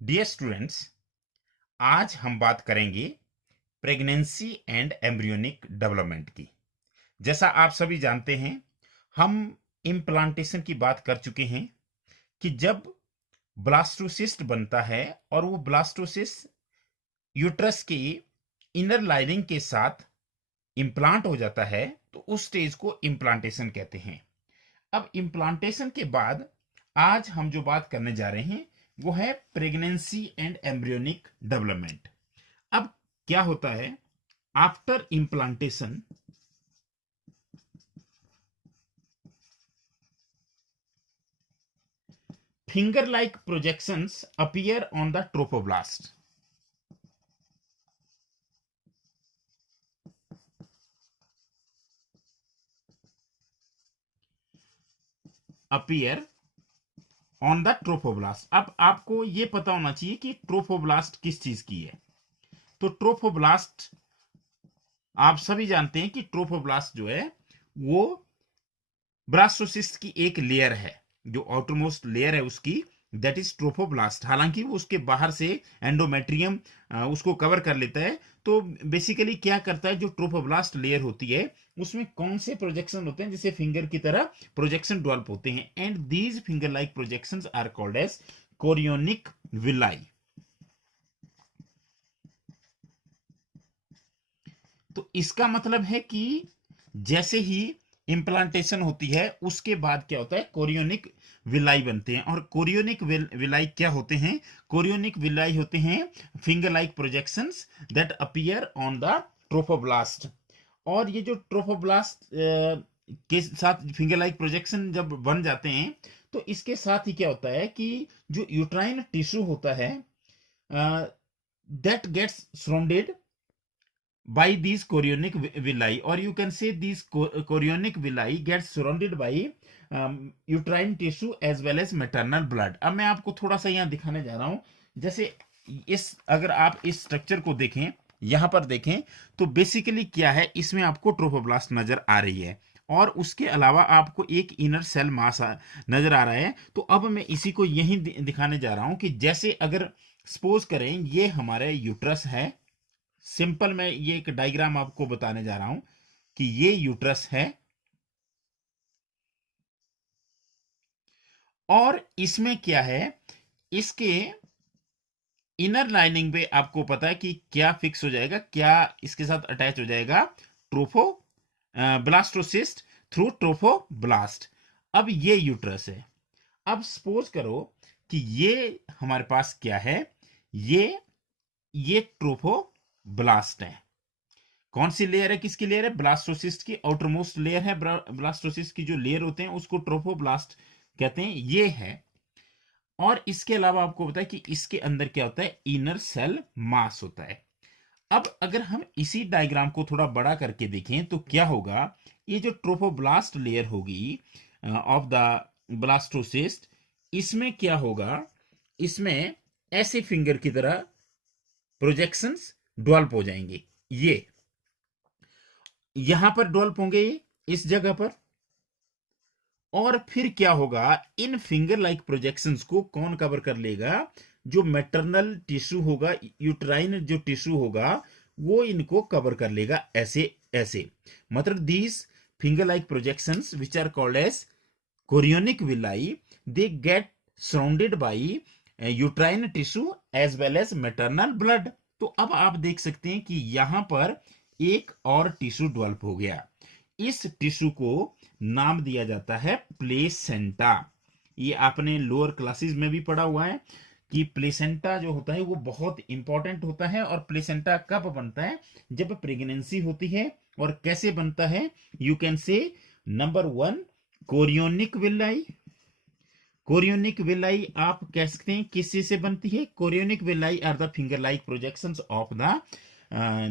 Dear students, आज हम बात करेंगे प्रेगनेंसी एंड एम्ब्रियोनिक डेवलपमेंट की। जैसा आप सभी जानते हैं, हम इम्प्लांटेशन की बात कर चुके हैं कि जब ब्लास्टोसिस्ट बनता है और वो ब्लास्टोसिस्ट यूट्रस की इनर लाइनिंग के साथ इम्प्लांट हो जाता है, तो उस स्टेज को इम्प्लांटेशन कहते हैं। अब इम्प्लांटेशन के बाद आज हम जो बात करने जा रहे हैं वो है प्रेगनेंसी एंड एम्ब्रियोनिक डेवलपमेंट। अब क्या होता है after implantation? Finger like projections appear on the trophoblast. Appear on the trophoblast. अब आपको यह पता होना चाहिए कि ट्रोफोब्लास्ट किस चीज की है। तो ट्रोफोब्लास्ट आप सभी जानते हैं कि ट्रोफोब्लास्ट जो है वो ब्लास्टोसिस्ट की एक लेयर है, जो आउटरमोस्ट लेयर है उसकी, दैट इज ट्रोफोब्लास्ट। हालांकि वो उसके बाहर से एंडोमेट्रियम उसको कवर कर लेता है। तो बेसिकली क्या करता है, जो ट्रोफोब्लास्ट लेयर होती है उसमें कौन से प्रोजेक्शन होते हैं, जैसे फिंगर की तरह प्रोजेक्शन डेवलप होते हैं, and these finger like projections are called as chorionic villi. तो इसका मतलब है कि जैसे ही इम्प्लांटेशन होती है उसके बाद क्या होता है, कोरियोनिक विलाई बनते हैं। और कोरियोनिक विलाई क्या होते हैं? कोरियोनिक विलाई होते हैं finger like projections that appear on the trophoblast. और ये जो ट्रोफोब्लास्ट के साथ फिंगर लाइक प्रोजेक्शन जब बन जाते हैं, तो इसके साथ ही क्या होता है कि जो यूट्राइन टिश्यू होता है that gets surrounded by these chorionic villi, or you can say these chorionic villi gets surrounded by uterine tissue as well as maternal blood। अब मैं आपको थोड़ा सा यहाँ दिखाने जा रहा हूँ। जैसे अगर आप इस स्ट्रक्चर को देखें, यहाँ पर देखें, तो बेसिकली क्या है, इसमें आपको ट्रोफोब्लास्ट नजर आ रही है और उसके अलावा आपको एक इनर सेल मास नजर आ रहा है। तो अब मैं इसी को यही दिखाने जा रहा हूँ कि जैसे अगर सपोज करें ये हमारे यूट्रस है। सिंपल मैं ये एक डायग्राम आपको बताने जा रहा हूं कि ये यूट्रस है और इसमें क्या है, इसके इनर लाइनिंग पे आपको पता है कि क्या फिक्स हो जाएगा, क्या इसके साथ अटैच हो जाएगा, ट्रोफो ब्लास्टोसिस्ट थ्रू ट्रोफोब्लास्ट। अब ये यूट्रस है। अब सपोज करो कि ये हमारे पास क्या है, ये ट्रोफोब्लास्ट है। कौन सी लेयर है, किसकी लेयर है? ब्लास्टोसिस्ट की आउटरमोस्ट लेयर है। ब्लास्टोसिस्ट की जो लेयर होते हैं उसको ट्रोफोब्लास्ट कहते हैं, ये है। और इसके अलावा आपको पता है कि इसके अंदर क्या होता है, इनर सेल मास होता है। अब अगर हम इसी डायग्राम को थोड़ा बड़ा करके देखें तो क्या होगा, ये जो ट्रोफोब्लास्ट लेयर होगी ऑफ द ब्लास्टोसिस्ट, इसमें क्या होगा, इसमें ऐसे फिंगर की तरह प्रोजेक्शंस डेवलप हो जाएंगे। ये यहां पर डेवलप होंगे, इस जगह पर। और फिर क्या होगा, इन फिंगर लाइक प्रोजेक्शंस को कौन कवर कर लेगा? जो मैटरनल टिश्यू होगा, यूट्राइन जो टिश्यू होगा, वो इनको कवर कर लेगा ऐसे ऐसे। मतलब these finger like projections which are called as chorionic villi, they get surrounded by uterine tissue as well as maternal blood. तो अब आप देख सकते हैं कि यहां पर एक और टिश्यू डेवलप हो गया। इस टिश्यू को नाम दिया जाता है प्लेसेंटा। ये आपने लोअर क्लासेस में भी पढ़ा हुआ है कि प्लेसेंटा जो होता है वो बहुत इंपॉर्टेंट होता है। और प्लेसेंटा कब बनता है? जब प्रेगनेंसी होती है। और कैसे बनता है? You can say number 1 chorionic villi. Chorionic villi आप कह सकते हैं किस चीज से बनती है? Chorionic villi are the finger like projections of the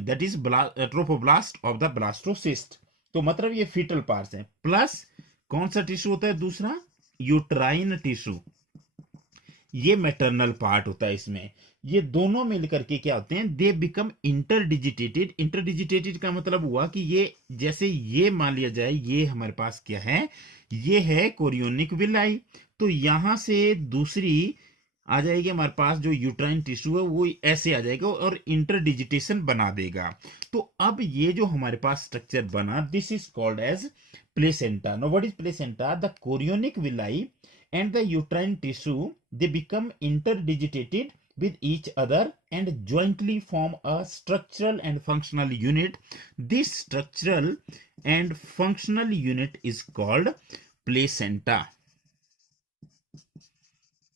that is trophoblast of the blastocyst. तो मतलब ये फीटल पार्ट्स हैं। प्लस कौन सा टिश्यू होता है दूसरा? Uterine tissue. ये मैटरनल पार्ट होता है इसमें। ये दोनों मिलकर के क्या होते हैं, दे बिकम इंटरडिजिटेटेड। इंटरडिजिटेटेड का मतलब हुआ कि ये जैसे ये मान लिया जाए, ये हमारे पास क्या है, ये है कोरियोनिक विलाई। तो यहां से दूसरी आ जाएगी हमारे पास जो यूट्राइन टिश्यू है वो ऐसे आ जाएगा और इंटरडिजिटेशन बना देगा। तो अब ये जो हमारे पास स्ट्रक्चर बना, this is called as placenta. Now what is placenta? The chorionic villi and the uterine tissue, they become interdigitated with each other and jointly form a structural and functional unit. This structural and functional unit is called placenta.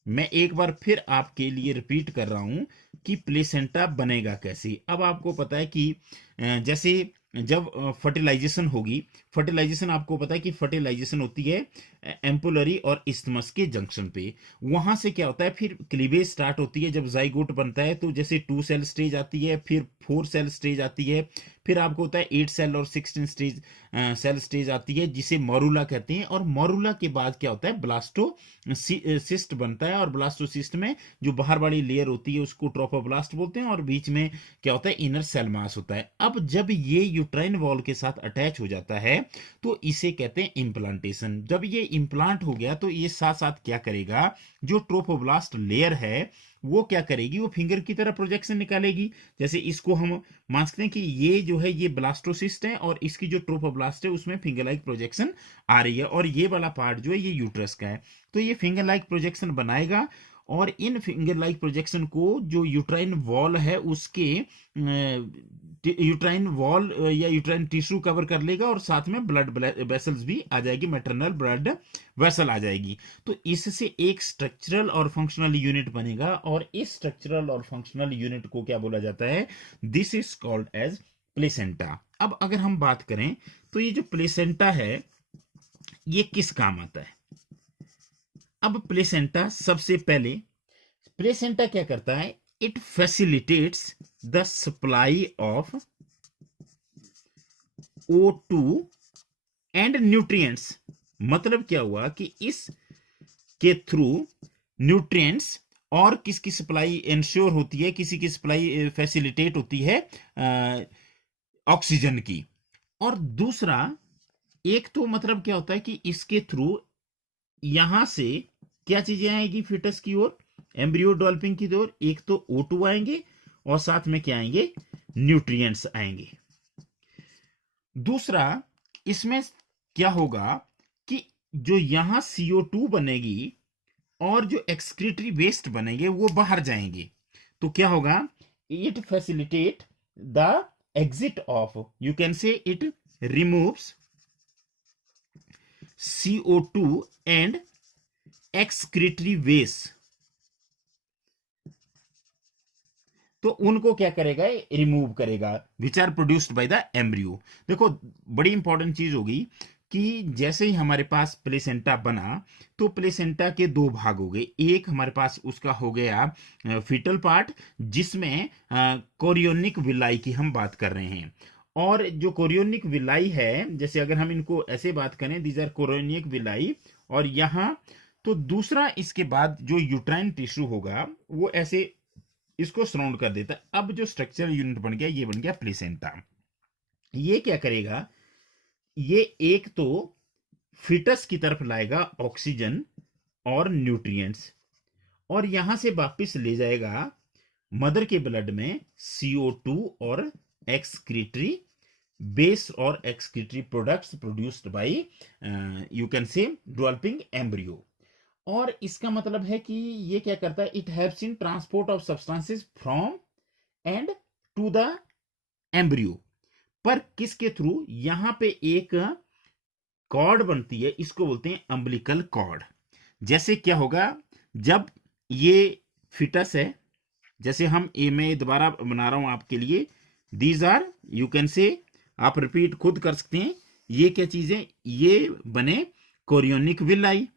मैं एक बार फिर आपके लिए repeat कर रहा हूं कि placenta बनेगा कैसे। अब आपको पता है कि जैसे जब फर्टिलाइजेशन होगी, फर्टिलाइजेशन आपको पता है कि फर्टिलाइजेशन होती है एम्पुलरी और इस्थमस के जंक्शन पे। वहां से क्या होता है, फिर क्लीवेज स्टार्ट होती है। जब जाइगोट बनता है तो जैसे 2 सेल स्टेज आती है, फिर 4 सेल स्टेज आती है, फिर आपको होता है 8 सेल और 16 स्टेज सेल स्टेज आती है, जिसे मोरूला कहते हैं। और मोरूला के बाद क्या होता है, ब्लास्टोसिस्ट बनता है। और ब्लास्टोसिस्ट में जो बाहर वाली लेयर होती है उसको ट्रोफोब्लास्ट बोलते हैं, और बीच में क्या होता है, इनर सेल मास होता है। अब जब ये यूट्राइन वॉल के साथ अटैच हो जाता है तो इसे कहते हैं इम्प्लांटेशन। जब ये इम्प्लांट हो गया तो ये साथ साथ क्या करेगा, जो ट्रोफोब्लास्ट लेयर है वो क्या करेगी, वो फिंगर की तरह प्रोजेक्शन निकालेगी। जैसे इसको हम मान सकते हैं कि ये जो है ये ब्लास्टोसिस्ट है और इसकी जो ट्रोफोब्लास्ट है उसमें फिंगर लाइक प्रोजेक्शन आ रही है, और ये वाला पार्ट जो है ये यूट्रस का है। तो ये फिंगर लाइक प्रोजेक्शन बनाएगा, और इन फिंगर लाइक प्रोजेक्शन को जो यूट्राइन वॉल है उसके यूट्राइन वॉल या यूट्राइन टिश्यू कवर कर लेगा, और साथ में ब्लड वेसल्स भी आ जाएगी, मैटरनल ब्लड वेसल आ जाएगी। तो इससे एक स्ट्रक्चरल और फंक्शनल यूनिट बनेगा, और इस स्ट्रक्चरल और फंक्शनल यूनिट को क्या बोला जाता है, this is called as placenta. अब अगर हम बात करें तो ये जो प्लेसेंटा है ये किस काम आता है। अब प्लेसेंटा, सबसे पहले प्लेसेंटा क्या करता है, it facilitates the supply of O2 and nutrients. मतलब क्या हुआ कि इस के थ्रू न्यूट्रिएंट्स और किसकी सप्लाई इंश्योर होती है, किसी की सप्लाई फैसिलिटेट होती है, ऑक्सीजन की। और दूसरा, एक तो मतलब क्या होता है कि इसके थ्रू यहां से क्या चीजें आएगी फिटस की ओर, एम्ब्रियो डेवलपिंग की ओर। एक तो O2 आएंगे और साथ में क्या आएंगे, न्यूट्रिएंट्स आएंगे। दूसरा, इसमें क्या होगा कि जो यहां CO2 बनेगी और जो एक्सक्रीटरी वेस्ट बनेंगे वो बाहर जाएंगे। तो क्या होगा, it facilitate the exit of, you can say it removes CO2 and excretory waste. तो उनको क्या करेगा, रिमूव करेगा, which are produced by the embryo. देखो बड़ी इंपॉर्टेंट चीज होगी कि जैसे ही हमारे पास प्लेसेंटा बना तो प्लेसेंटा के 2 भाग हो गए। एक हमारे पास उसका हो गया फीटल पार्ट, जिसमें कोरियोनिक विलाई की हम बात कर रहे हैं। और जो कोरियोनिक विलाई है, जैसे अगर हम इनको ऐसे बात करें, दीज आर कोरियोनिक विलाई, और यहां तो दूसरा इसके बाद जो यूट्राइन टिश्यू होगा वो ऐसे इसको सराउंड कर देता है। अब जो स्ट्रक्चरल यूनिट बन गया, ये बन गया प्लेसेंटा। ये क्या करेगा, ये एक तो फिटस की तरफ लाएगा ऑक्सीजन और न्यूट्रिएंट्स, और यहां से वापस ले जाएगा मदर के ब्लड में CO2 और एक्सक्रीटरी बेस और excretory products produced by you can say developing embryo. और इसका मतलब है कि ये क्या करता है, it helps in transport of substances from and to the embryo. पर किसके थ्रू, यहां पे एक कॉर्ड बनती है, इसको बोलते हैं अम्बिलिकल कॉर्ड। जैसे क्या होगा, जब ये फिटस है, जैसे हम मैं दोबारा बना रहा हूं आपके लिए, दीज आर यू कैन से, आप रिपीट खुद कर सकते हैं, ये क्या चीजें, ये बने कोरियोनिक विलाई,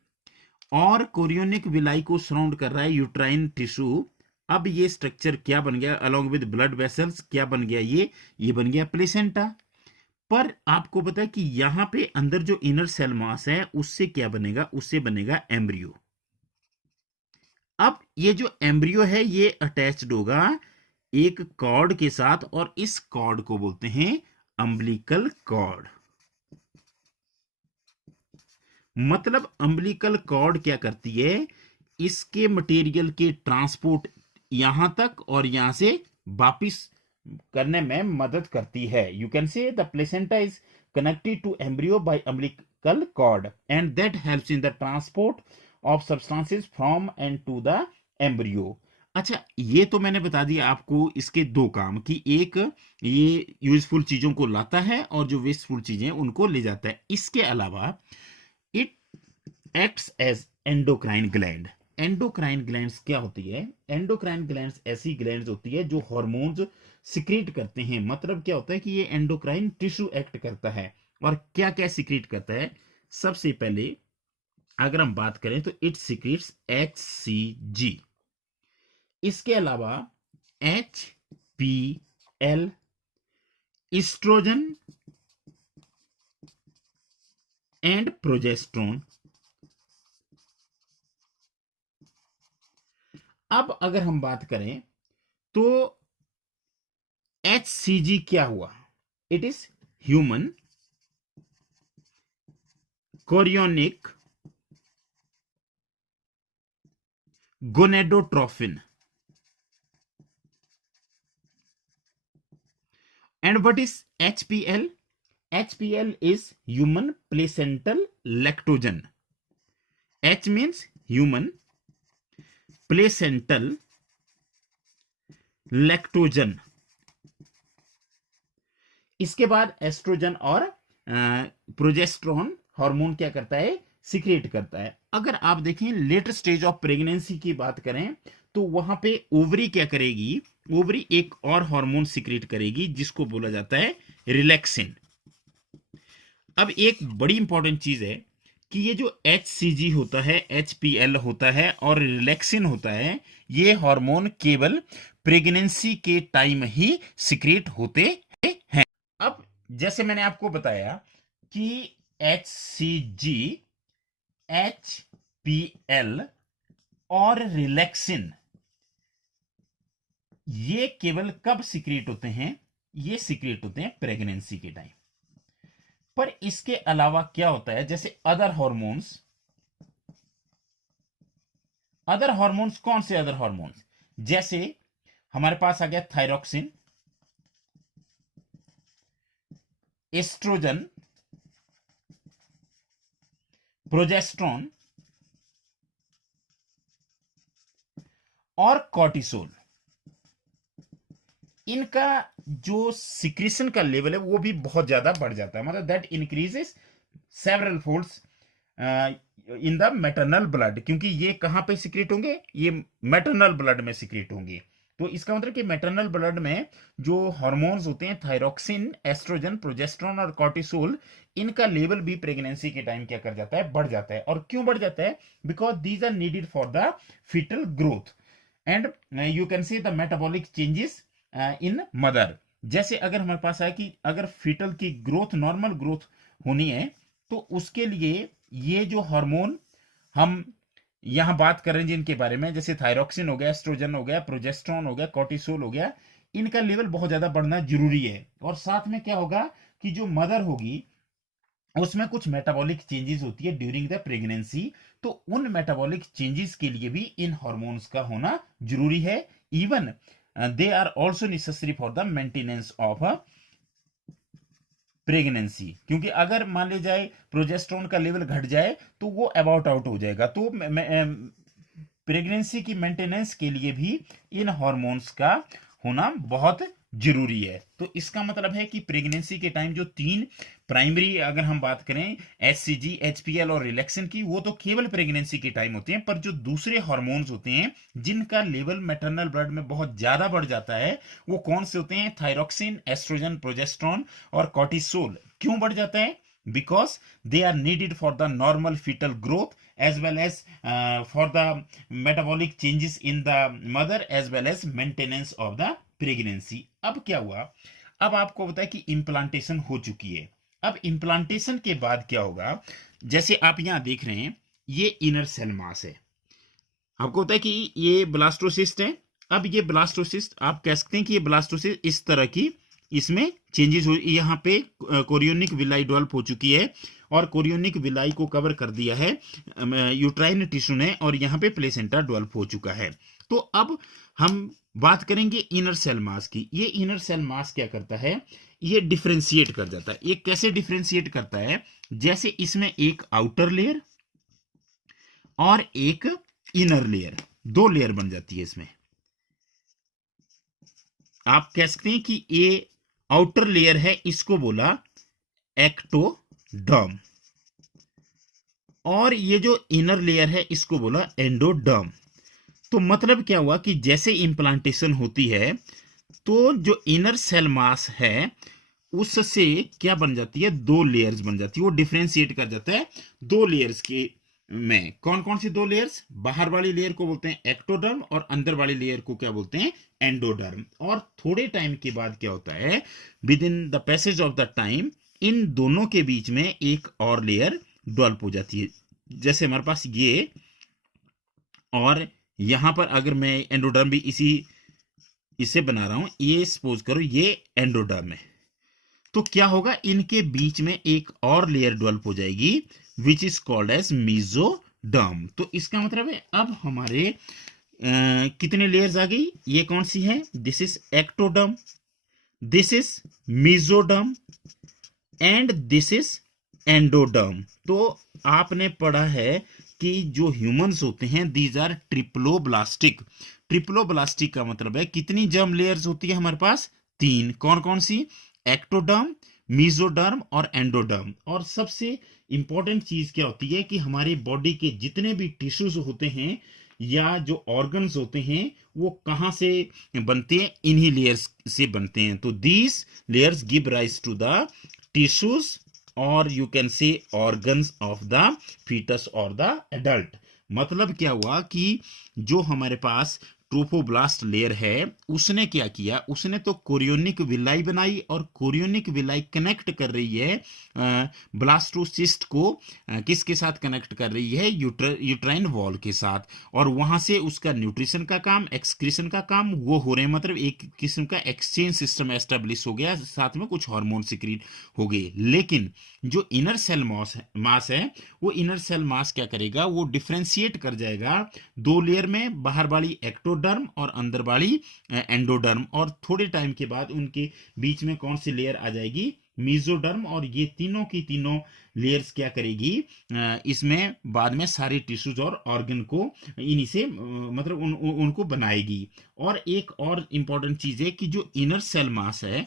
और कोरियोनिक विलाई को सराउंड कर रहा है यूट्राइन टिश्यू। अब ये स्ट्रक्चर क्या बन गया, अलोंग विद ब्लड वेसल्स क्या बन गया, ये बन गया प्लेसेंटा। पर आपको पता है कि यहां पे अंदर जो इनर सेल मास है उससे क्या बनेगा, उससे बनेगा एम्ब्रियो। अब ये जो एम्ब्रियो है ये अटैच्ड होगा एक कॉर्ड के साथ, और इस कॉर्ड को बोलते हैं अम्बिलिकल कॉर्ड। मतलब अम्बिलिकल कॉर्ड क्या करती है, इसके मटेरियल के ट्रांसपोर्ट यहां तक और यहां से वापिस करने में मदद करती है. यू कैन से the placenta is connected to embryo by umbilical cord and that helps in the transport of substances from and to the embryo. अच्छा, ये तो मैंने बता दिया आपको इसके दो काम कि एक ये यूजफुल चीजों को लाता है और जो वेस्टफुल चीजें उनको ले जाता है. इसके अलावा it acts as endocrine gland. Endocrine glands क्या होती है? एंडोक्राइन ग्लैंड्स ऐसी ग्लैंड्स होती है जो हार्मोन्स सिक्रीट करते हैं. मतलब क्या होता है कि ये एंडोक्राइन टिश्यू एक्ट करता है और क्या क्या सिक्रीट करता है. सबसे पहले अगर हम बात करें तो इट सिक्रीट्स HCG. इसके अलावा HPL, एस्ट्रोजन एंड प्रोजेस्टेरोन. अब अगर हम बात करें तो HCG क्या हुआ? It is human chorionic gonadotrophin. And what is HPL? HPL is human placental lactogen. H means human placental lactogen. इसके बाद एस्ट्रोजन और प्रोजेस्टेरोन हार्मोन क्या करता है? सिक्रेट करता है. अगर आप देखें लेटर स्टेज ऑफ प्रेगनेंसी की बात करें तो वहां पे ओवरी क्या करेगी? ओवरी एक और हार्मोन सिक्रेट करेगी जिसको बोला जाता है रिलैक्सिन. अब एक बड़ी इंपॉर्टेंट चीज है कि ये जो HCG होता है, HPL होता है और रिलैक्सिन होता है, ये हार्मोन केवल प्रेगनेंसी के टाइम ही सिक्रेट होते हैं. अब जैसे मैंने आपको बताया कि HCG, HPL और रिलैक्सिन ये केवल कब सिक्रेट होते हैं? ये सिक्रेट होते हैं प्रेगनेंसी के टाइम. पर इसके अलावा क्या होता है? जैसे अदर हार्मोन्स कौन से अदर हार्मोन्स? जैसे हमारे पास आ गया थायरोक्सिन, एस्ट्रोजन, प्रोजेस्टेरोन और कॉर्टिसोल. इनका जो सिक्रीशन का लेवल है वो भी बहुत ज्यादा बढ़ जाता है. मतलब that increases several folds in the maternal blood. क्योंकि ये कहां पे सिक्रेट होंगे? ये मैटरनल ब्लड में सिक्रेट होंगे. तो इसका मतलब कि मैटरनल ब्लड में जो हार्मोन्स होते हैं थायरोक्सिन, एस्ट्रोजन, प्रोजेस्टेरोन और कॉर्टिसोल, इनका लेवल भी प्रेगनेंसी के टाइम क्या कर जाता है? बढ़ जाता है. और क्यों बढ़ जाता है? Because these are needed for the fetal growth and you can see the metabolic changes in mother. जैसे अगर हमारे पास है कि अगर फीटल की ग्रोथ, नॉर्मल ग्रोथ होनी है तो उसके लिए ये जो हार्मोन हम यहां बात कर रहे हैं जिनके बारे में, जैसे थायरोक्सिन हो गया, एस्ट्रोजन हो गया, प्रोजेस्टेरोन हो गया, कॉर्टिसोल हो गया, इनका लेवल बहुत ज्यादा बढ़ना जरूरी है. और साथ में क्या होगा कि जो मदर होगी उसमें कुछ मेटाबॉलिक चेंजेस होती है ड्यूरिंग द प्रेगनेंसी. तो उन मेटाबॉलिक चेंजेस के लिए भी इन हार्मोन्स का होना जरूरी है. Even they are also necessary for the maintenance of a pregnancy. क्योंकि अगर मान ले जाए प्रोजेस्टेरोन का लेवल घट जाए तो वो अबाउट आउट हो जाएगा. तो प्रेगनेंसी की मेंटेनेंस के लिए भी इन हार्मोन्स का होना बहुत जरूरी है. तो इसका मतलब है कि प्रेगनेंसी के टाइम जो तीन प्राइमरी अगर हम बात करें HCG, HPL और रिलैक्सिन की, वो तो केवल प्रेगनेंसी के टाइम होते हैं. पर जो दूसरे हार्मोन्स होते हैं जिनका लेवल मैटरनल ब्लड में बहुत ज्यादा बढ़ जाता है, वो कौन से होते हैं? थायरोक्सिन, एस्ट्रोजन, प्रोजेस्टेरोन और कॉर्टिसोल. क्यों बढ़ जाता है? because they are needed for the normal fetal growth as well as for the metabolic changes in the mother as well as maintenance of the pregnancy. अब क्या हुआ? अब आपको पता है कि इम्प्लांटेशन हो चुकी है. अब इम्प्लांटेशन के बाद क्या होगा? जैसे आप यहां देख रहे हैं ये इनर सेल मास है. आपको पता है कि ये ब्लास्टोसिस्ट है. अब ये ब्लास्टोसिस्ट आप कह सकते हैं कि ये ब्लास्टोसिस्ट इस तरह की इसमें चेंजेस हो, यहाँ पे कोरियोनिक विलाई डेवलप हो चुकी है और कोरियोनिक विलाई को कवर कर दिया है यूट्राइन टिश्यू ने, और यहाँ पे प्लेसेंटा डेवलप हो चुका है। तो अब हम बात करेंगे इनर सेल मास की। ये इनर सेल मास क्या करता है, ये डिफरेंशिएट कर जाता है। ये कैसे डिफरेंशिएट करता है, जैसे इसमें एक आउटर लेयर और एक इनर लेयर, दो लेयर बन जाती है इसमें। आप कह सकते हैं कि ये आउटर लेयर है, इसको बोला एक्टोडर्म, और ये जो इनर लेयर है इसको बोला एंडोडर्म। तो मतलब क्या हुआ कि जैसे इंप्लांटेशन होती है तो जो इनर सेल मास है उससे क्या बन जाती है, दो लेयर्स बन जाती है। वो डिफरेंशिएट कर जाता है दो लेयर्स के में। कौन कौन सी दो लेयर्स, बाहर वाली लेयर को बोलते हैं एक्टोडर्म और अंदर वाली लेयर को क्या बोलते हैं, एंडोडर्म। और थोड़े टाइम के बाद क्या होता है, with in the passage of the time in दोनों के बीच में एक और लेयर डेवलप हो जाती है। जैसे हमारे पास ये, और यहां पर अगर मैं एंडोडर्म भी इसे बना रहा हूं, ये सपोज करो ये एंडोडर्म है, तो क्या होगा, इनके बीच में एक और लेयर डेवलप हो जाएगी which is called as mesoderm. तो इसका मतलब है अब हमारे कितने लेयर्स आ गई, ये कौन सी है, this is ectoderm, this is mesoderm and this is endoderm. तो आपने पढ़ा है कि जो ह्यूमंस होते हैं दीज आर ट्रिप्लोब्लास्टिक। ट्रिप्लोब्लास्टिक का मतलब है कितनी जर्म लेयर्स होती है हमारे पास, तीन। कौन कौन सी, एक्टोडर्म, मीजोडर्म और एंडोडर्म। और सबसे इंपॉर्टेंट चीज क्या होती है कि हमारी बॉडी के जितने भी टिश्यूज होते हैं या जो ऑर्गन्स होते हैं वो कहां से बनते हैं, इन्हीं लेयर्स से बनते हैं। तो these layers give rise to the tissues और you can say organs of the foetus और द एडल्ट। मतलब क्या हुआ कि जो हमारे पास ट्रोफोब्लास्ट लेयर है उसने क्या किया, उसने तो कोरियोनिक विलाई बनाई, और कोरियोनिक विलाई कनेक्ट कर रही है ब्लास्टोसिस्ट को किसके साथ कनेक्ट कर रही है, यूट्राइन वॉल के साथ, और वहां से उसका न्यूट्रिशन का काम, एक्सक्रीशन का काम वो हो रहे हैं। मतलब एक किस्म का एक्सचेंज सिस्टम एस्टेब्लिश हो गया, साथ में कुछ हार्मोन सिक्रीट हो गए। लेकिन जो इनर सेल मास है वो इनर सेल मास क्या करेगा, वो डिफ्रेंशिएट कर जाएगा दो लेयर में, बाहर वाली एक्टोडर्म और अंदर वाली एंडोडर्म। और थोड़े टाइम के बाद उनके बीच में कौन सी लेयर आ जाएगी, मीजोडर्म। और ये तीनों की तीनों लेयर्स क्या करेगी, इसमें बाद में सारे टिश्यूज और ऑर्गन को इन्हीं से मतलब उनको बनाएगी। और एक और इंपॉर्टेंट चीज है कि जो इनर सेल मास है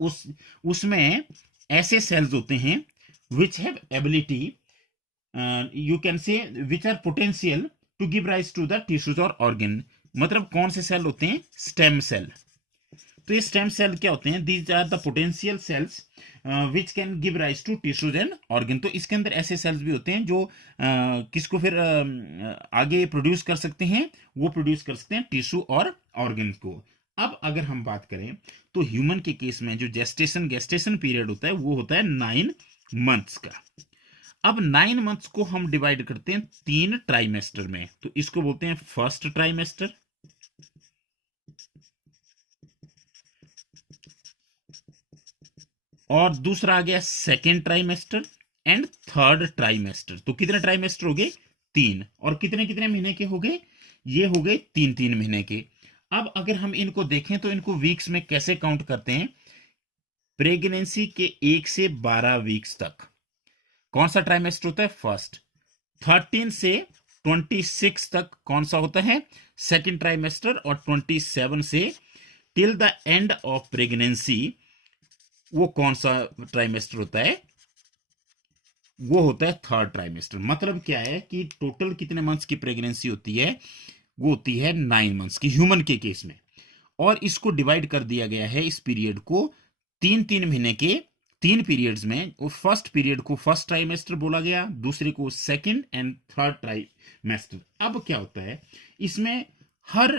उसमें ऐसे सेल्स होते हैं which have ability, you can say which are potential to give rise to the tissues और ऑर्गन। मतलब कौन से सेल होते हैं, स्टेम सेल। तो ये स्टेम सेल क्या होते हैं, these are the potential cells which can give rise to tissues and organ. तो इसके अंदर ऐसे सेल्स भी होते हैं जो किसको फिर आगे प्रोड्यूस कर सकते हैं, वो प्रोड्यूस कर सकते हैं टिश्यू और ऑर्गन को। अब अगर हम बात करें तो ह्यूमन के केस में जो गेस्टेशन पीरियड होता है वो होता है 9 मंथ्स का। अब 9 मंथ्स को हम डिवाइड करते हैं 3 ट्राइमेस्टर में। तो इसको बोलते हैं फर्स्ट ट्राइमेस्टर, और दूसरा आ गया second trimester and third trimester. तो कितने ट्राइमेस्टर हो गए, 3। और कितने कितने महीने के हो गए, ये हो गए 3-3 महीने के। अब अगर हम इनको देखें तो इनको वीक्स में कैसे काउंट करते हैं, प्रेगनेंसी के 1 से 12 वीक्स तक कौन सा ट्राइमेस्टर होता है, फर्स्ट। 13 से 26 तक कौन सा होता है, सेकेंड ट्राइमेस्टर। और 27 से till the end of pregnancy वो कौन सा ट्राइमेस्टर होता है, वो होता है थर्ड ट्राइमेस्टर। मतलब क्या है कि टोटल कितने मंथ्स की प्रेगनेंसी होती है, वो होती है 9 मंथ्स की ह्यूमन के केस में। और इसको डिवाइड कर दिया गया है इस पीरियड को 3-3 महीने के 3 पीरियड्स में। फर्स्ट पीरियड को फर्स्ट ट्राइमेस्टर बोला गया, दूसरे को सेकंड एंड थर्ड ट्राइमेस्टर। अब क्या होता है, इसमें हर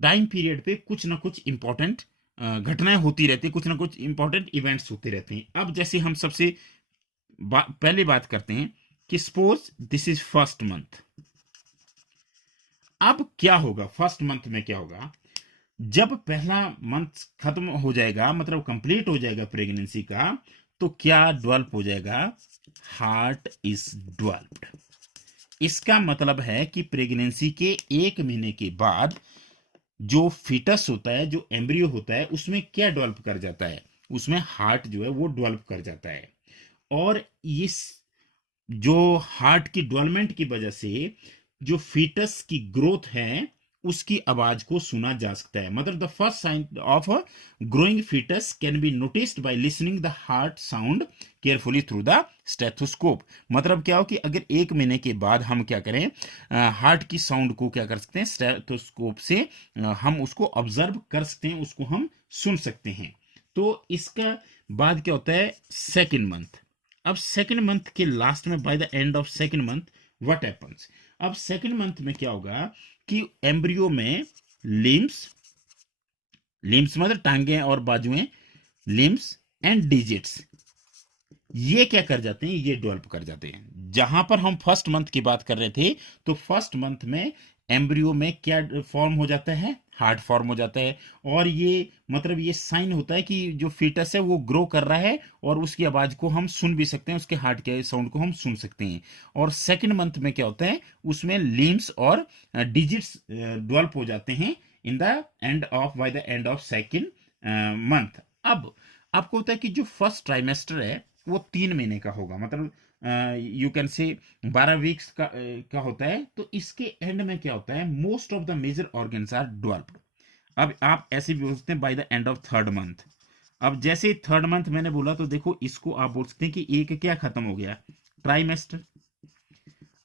टाइम पीरियड पे कुछ ना कुछ इंपॉर्टेंट घटनाएं होती रहती है, कुछ ना कुछ इंपॉर्टेंट इवेंट्स होते रहते हैं। अब जैसे हम सबसे पहले बात करते हैं कि suppose this is first month. अब क्या होगा, फर्स्ट मंथ में क्या होगा, जब पहला मंथ खत्म हो जाएगा, मतलब कंप्लीट हो जाएगा प्रेगनेंसी का, तो क्या डेवलप हो जाएगा? Heart is developed. इसका मतलब है कि प्रेगनेंसी के 1 महीने के बाद जो फीटस होता है, जो एम्ब्रियो होता है, उसमें क्या डेवलप कर जाता है? उसमें हार्ट जो है वो डेवलप कर जाता है। और इस जो हार्ट की डेवलपमेंट की वजह से जो फीटस की ग्रोथ है उसकी आवाज को सुना जा सकता है। मतलब the first sign of a growing fetus can be noticed by listening the heart sound carefully through the stethoscope. मतलब क्या हो कि अगर 1 महीने के बाद हम क्या करें, हार्ट की साउंड को क्या कर सकते हैं, स्टेथोस्कोप से हम उसको ऑब्जर्व कर सकते हैं, उसको हम सुन सकते हैं। तो इसका बाद क्या होता है? Second month. अब सेकेंड मंथ के लास्ट में, bye the end of second month, what happens? अब सेकेंड मंथ में क्या होगा कि एम्ब्रियो में लिम्स, लिम्स मतलब टांगे और बाजुएं, लिम्स एंड डिजिट्स, ये क्या कर जाते हैं? ये डेवलप कर जाते हैं। जहां पर हम फर्स्ट मंथ की बात कर रहे थे, तो फर्स्ट मंथ में एम्ब्रियो में क्या फॉर्म हो जाता है? हार्ट फॉर्म हो जाता है। और ये मतलब ये साइन होता है कि जो फीटस है वो ग्रो कर रहा है, और उसकी आवाज को हम सुन भी सकते हैं, उसके हार्ट के साउंड को हम सुन सकते हैं। और सेकंड मंथ में क्या होता है? उसमें लिम्स और डिजिट्स डेवलप हो जाते हैं in the end of, bye the end of second month. अब आपको होता है कि जो फर्स्ट ट्राइमेस्टर है वो 3 महीने का होगा, मतलब यू कैन से 12 वीक्स का होता है। तो इसके एंड में क्या होता है? Most of the major organs are developed. अब आप ऐसे भी बोल सकते हैं by the end of third month. अब जैसे थर्ड मंथ मैंने बोला, तो देखो इसको आप बोल सकते हैं कि एक क्या खत्म हो गया? ट्राइमेस्टर।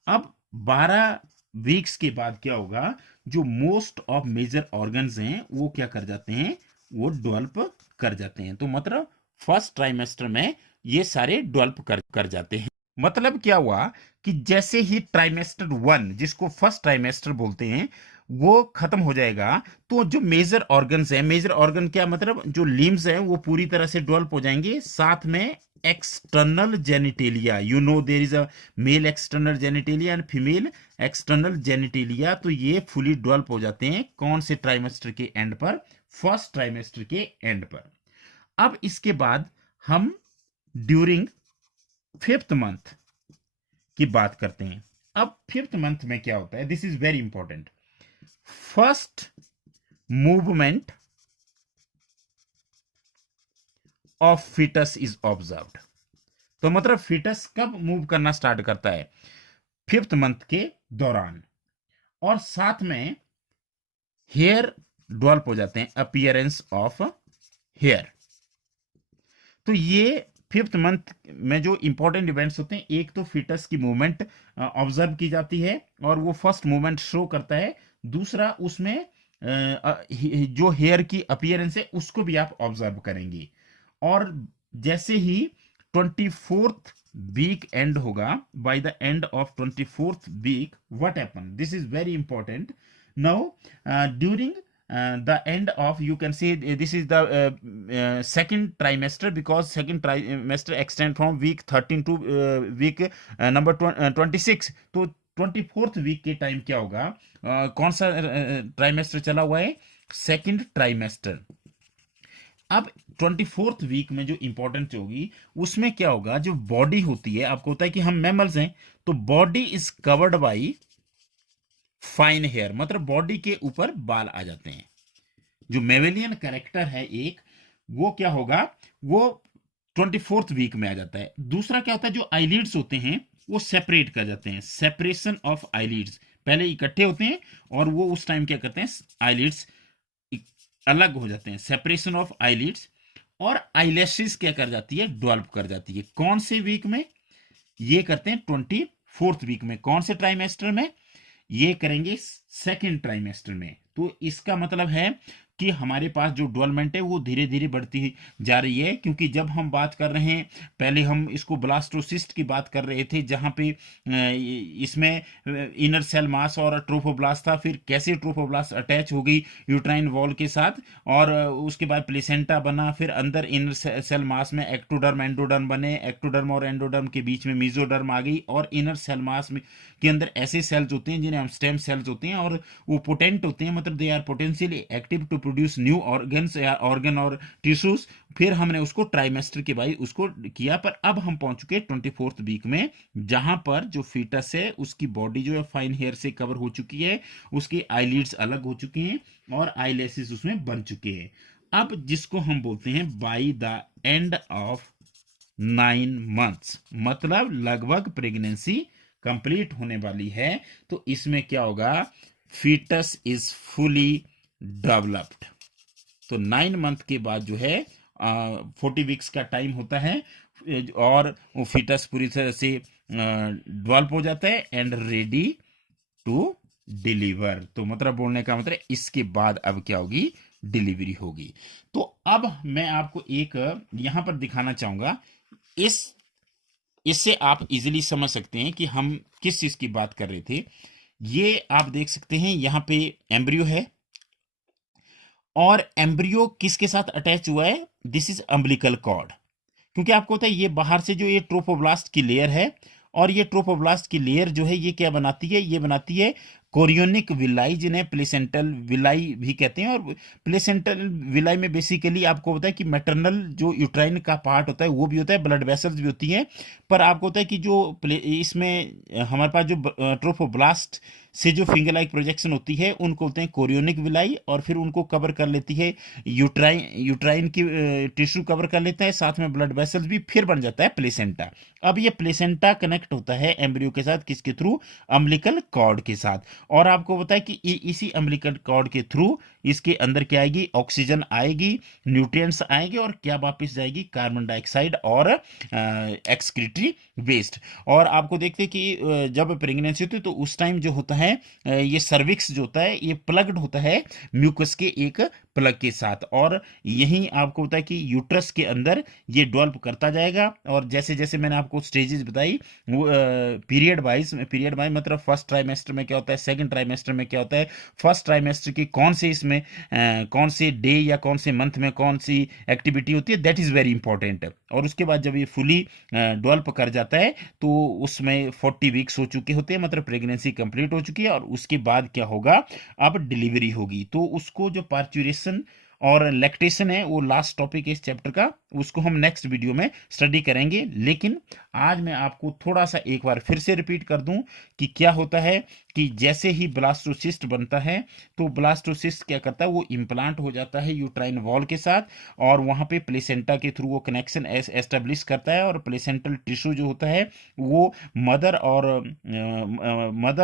अब 12 वीक्स के बाद क्या होगा? जो मोस्ट ऑफ मेजर ऑर्गन्स हैं वो क्या कर जाते हैं? वो डेवलप कर जाते हैं। तो मतलब फर्स्ट ट्राइमेस्टर में ये सारे डेवलप कर जाते हैं। मतलब क्या हुआ कि जैसे ही ट्राइमेस्टर 1, जिसको फर्स्ट ट्राइमेस्टर बोलते हैं, वो खत्म हो जाएगा, तो जो मेजर ऑर्गन्स हैं, मेजर ऑर्गन क्या मतलब, जो लिम्स हैं वो पूरी तरह से डेवलप हो जाएंगे। साथ में external genitalia, you know there is a male external genitalia and female external genitalia, तो ये फुली डेवलप हो जाते हैं। कौन से ट्राइमेस्टर के एंड पर? फर्स्ट ट्राइमेस्टर के एंड पर। अब इसके बाद हम ड्यूरिंग फिफ्थ मंथ की बात करते हैं। अब फिफ्थ मंथ में क्या होता है? This is very important. First movement of fetus is observed. तो मतलब फीटस कब मूव करना स्टार्ट करता है? फिफ्थ मंथ के दौरान। और साथ में हेयर डेवलप हो जाते हैं, अपीयरेंस ऑफ हेयर। तो ये फिफ्थ मंथ में जो इंपॉर्टेंट इवेंट्स होते हैं, एक तो फीटस की मूवमेंट ऑब्जर्व की जाती है और वो फर्स्ट मूवमेंट शो करता है। दूसरा, उसमें जो हेयर की अपीयरेंस है उसको भी आप ऑब्जर्व करेंगे। और जैसे ही 24th वीक एंड होगा, by the end of 24th week, what happen? This is very important. Now during the end of, you can say, this is the second trimester, because second trimester extend from week 13 to week number 26। तो 24th week के time क्या होगा? कौन सा trimester चला हुआ है? Second trimester. अब 24th वीक में जो इंपॉर्टेंट होगी, उसमें क्या होगा? जो बॉडी होती है, आपको होता है कि हम मैमल्स हैं, तो body is covered by fine hair, मतलब बॉडी के ऊपर बाल आ जाते हैं। जो मेवेलियन कैरेक्टर है एक, वो क्या होगा? वो 24th वीक में आ जाता है। दूसरा क्या होता है? जो आईलिड्स होते हैं वो सेपरेट कर जाते हैं, सेपरेशन ऑफ आईलिड्स। पहले इकट्ठे होते हैं और वो उस टाइम क्या करते हैं? आईलिड्स अलग हो जाते हैं, सेपरेशन ऑफ आईलिड्स। और आईलैशेस क्या कर जाती है? डेवलप कर जाती है। कौन से वीक में? ये करते हैं 24th वीक में। कौन से ट्राइमेस्टर में? ये करेंगे सेकेंड ट्राइमेस्टर में। तो इसका मतलब है कि हमारे पास जो डेवलपमेंट है वो धीरे धीरे बढ़ती जा रही है। क्योंकि जब हम बात कर रहे हैं, पहले हम इसको ब्लास्टोसिस्ट की बात कर रहे थे, जहां पे इसमें इनर सेल मास और ट्रोफोब्लास्ट था। फिर कैसे ट्रोफोब्लास्ट अटैच हो गई यूट्राइन वॉल के साथ, और उसके बाद प्लेसेंटा बना। फिर अंदर इनर सेल मास में एक्टोडर्म एंडोडर्म बने, एक्टोडर्म और एंडोडर्म के बीच में मीजोडर्म आ गई। और इनर सेल मास में के अंदर ऐसे सेल्स होते हैं जिन्हें हम स्टेम सेल्स होते हैं, और वो पोटेंट होते हैं, मतलब they are potentially active to produce new organs या ऑर्गन और टिश्यूज। फिर हमने उसको ट्राइमेस्टर के बाद उसको किया, पर अब हम पहुंच चुके 24th वीक में, जहां पर जो फीटस है उसकी बॉडी जो है फाइन हेयर से कवर हो चुकी है, उसकी आईलिड्स अलग हो चुकी हैं और आईलैशेस उसमें बन चुके हैं। अब जिसको हम बोलते हैं by the end of 9 months, मतलब लगभग प्रेगनेंसी कंप्लीट होने वाली है, तो इसमें क्या होगा, फीटस इज फुली डेवलप्ड। तो 9 मंथ के बाद जो है 40 वीक्स का टाइम होता है और वो फीटस पूरी तरह से डेवलप हो जाता है एंड रेडी टू डिलीवर। तो मतलब बोलने का मतलब इसके बाद अब क्या होगी, डिलीवरी होगी। तो अब मैं आपको एक यहां पर दिखाना चाहूंगा, इससे आप इजीली समझ सकते हैं कि हम किस चीज की बात कर रहे थे। ये आप देख सकते हैं यहां पे एम्ब्रियो है और एम्ब्रियो किसके साथ अटैच हुआ है, दिस इज अम्बिलिकल कॉर्ड। क्योंकि आपको पता है ये बाहर से जो ये ट्रोफोब्लास्ट की लेयर है, और ये ट्रोफोब्लास्ट की लेयर जो है ये क्या बनाती है, ये बनाती है कोरियोनिक विलाई, जिन्हें प्लेसेंटल विलाई भी कहते हैं। और प्लेसेंटल विलाई में बेसिकली आपको होता है कि मैटरनल जो यूट्राइन का पार्ट होता है वो भी होता है, ब्लड वेसल्स भी होती हैं। पर आपको होता है कि जो इसमें हमारे पास जो ट्रोफोब्लास्ट से जो फिंगर लाइक प्रोजेक्शन होती है उनको बोलते हैं कोरियोनिक विलाई, और फिर उनको कवर कर लेती है यूट्राइन की टिश्यू कवर कर लेता है, साथ में ब्लड वेसल्स भी, फिर बन जाता है प्लेसेंटा। अब ये प्लेसेंटा कनेक्ट होता है एम्ब्रियो के साथ, किसके थ्रू, अम्बिलिकल कॉर्ड के साथ। और आपको पता है कि इसी अम्बिलिकल कॉर्ड के थ्रू इसके अंदर क्या आएगी, ऑक्सीजन आएगी, न्यूट्रिएंट्स आएंगे, और क्या वापस जाएगी, कार्बन डाइऑक्साइड और एक्सक्रीटरी वेस्ट। और आपको देखते हैं कि जब प्रेगनेंसी होती है तो उस टाइम जो होता है ये सर्विक्स जो होता है ये प्लग्ड होता है म्यूकस के एक प्लग के साथ, और यही आपको होता है कि यूट्रस के अंदर ये डेवलप करता जाएगा। और जैसे जैसे मैंने आपको स्टेजेस बताई वो पीरियड वाइज मतलब फर्स्ट ट्राइमेस्टर में क्या होता है, सेकंड ट्राइमेस्टर में क्या होता है, फर्स्ट ट्राइमेस्टर की कौन से इसमें कौन से डे या कौन से मंथ में कौन सी एक्टिविटी होती है, दैट इज वेरी इंपॉर्टेंट। और उसके बाद जब ये फुली डेवलप कर जाता है तो उसमें 40 वीक्स हो चुके होते हैं, मतलब प्रेगनेंसी कंप्लीट हो चुकी है, और उसके बाद क्या होगा, अब डिलीवरी होगी। तो उसको जो पार्चुरेशन और लैक्टेशन है वो लास्ट टॉपिक है इस चैप्टर का, उसको हम नेक्स्ट वीडियो में स्टडी करेंगे। लेकिन आज मैं आपको थोड़ा सा एक बार फिर से रिपीट कर दूं कि क्या होता है कि जैसे ही ब्लास्टोसिस्ट बनता है तो ब्लास्टोसिस्ट क्या करता है, वो इम्प्लांट हो जाता है यूट्राइन वॉल के साथ, और वहां पे प्लेसेंटा के थ्रू वो कनेक्शन एस्टेब्लिश करता है, और प्लेसेंटल टिश्यू जो होता है वो मदर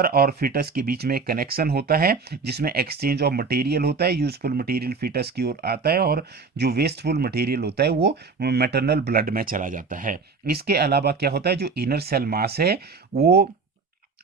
और फीटस के बीच में कनेक्शन होता है, जिसमें एक्सचेंज ऑफ मटेरियल होता है, यूजफुल मटेरियल फीटस की ओर आता है, और जो वेस्टफुल मटेरियल होता है वो मैटरनल ब्लड में चला जाता है। इसके अलावा क्या होता है, जो इनर सेल मास है वो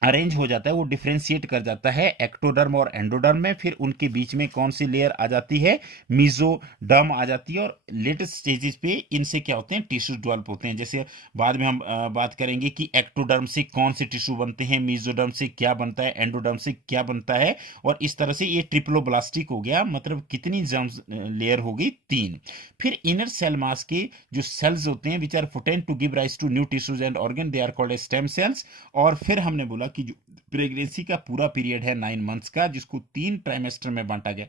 अरेंज हो जाता है, वो डिफ्रेंशिएट कर जाता है एक्टोडर्म और एंडोडर्म में, फिर उनके बीच में कौन सी लेयर आ जाती है, मीजोडर्म आ जाती है, और लेटेस्ट स्टेजेस पे इनसे क्या होते हैं, टिश्यू डेवलप होते हैं। जैसे बाद में हम बात करेंगे कि एक्टोडर्म से कौन से टिश्यू बनते हैं, मीजोडर्म से क्या बनता है, एंडोडर्म से क्या बनता है, और इस तरह से ये ट्रिप्लोब्लास्टिक हो गया, मतलब कितनी जर्म्स लेयर होगी, 3। फिर इनर सेल मास के जो सेल्स होते हैं which are potent to give rise to new tissues and organ, they are called stem cells. और फिर हमने बोला कि जो प्रेगनेंसी का पूरा पीरियड है 9 मंथ्स का, जिसको 3 ट्राइमेस्टर में बांटा गया,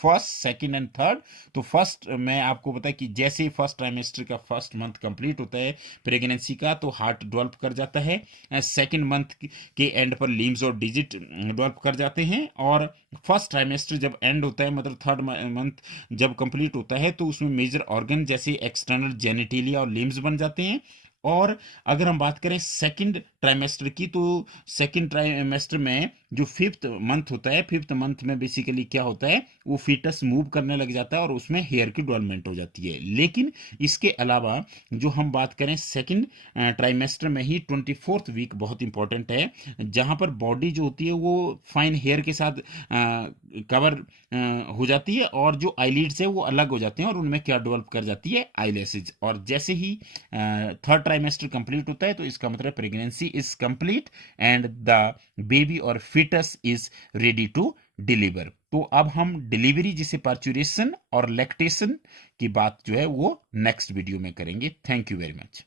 फर्स्ट, सेकंड एंड थर्ड। तो फर्स्ट में आपको पता है कि जैसे ही फर्स्ट ट्राइमेस्टर का फर्स्ट मंथ कंप्लीट होता है प्रेगनेंसी का, तो हार्ट डेवलप कर जाता है, सेकंड मंथ के एंड पर लिम्स और डिजिट डेवलप कर जाते हैं, और फर्स्ट ट्राइमेस्टर जब एंड होता है, मतलब थर्ड मंथ जब कंप्लीट होता है, तो उसमें मेजर ऑर्गन जैसे एक्सटर्नल जेनिटेलिया और लिम्स बन जाते हैं। और अगर हम बात करें सेकंड ट्राइमेस्टर की, तो सेकंड ट्राइमेस्टर में जो 5th मंथ होता है, 5th मंथ में बेसिकली क्या होता है, वो फीटस मूव करने लग जाता है और उसमें हेयर की डेवलपमेंट हो जाती है। लेकिन इसके अलावा जो हम बात करें सेकंड ट्राइमेस्टर में ही 24th वीक बहुत इंपॉर्टेंट है, जहां पर बॉडी जो होती है वो फाइन हेयर के साथ कवर हो जाती है, और जो आईलिड्स है वो अलग हो जाते हैं, और उनमें क्या डेवलप कर जाती है, आईलैशेज। और जैसे ही थर्ड ट्राइमेस्टर कंप्लीट होता है तो इसका मतलब pregnancy is complete and the baby और foetus is ready to deliver. तो अब हम डिलीवरी, जिसे पार्चुरेशन और लैक्टेशन की बात जो है वो नेक्स्ट वीडियो में करेंगे। Thank you very much.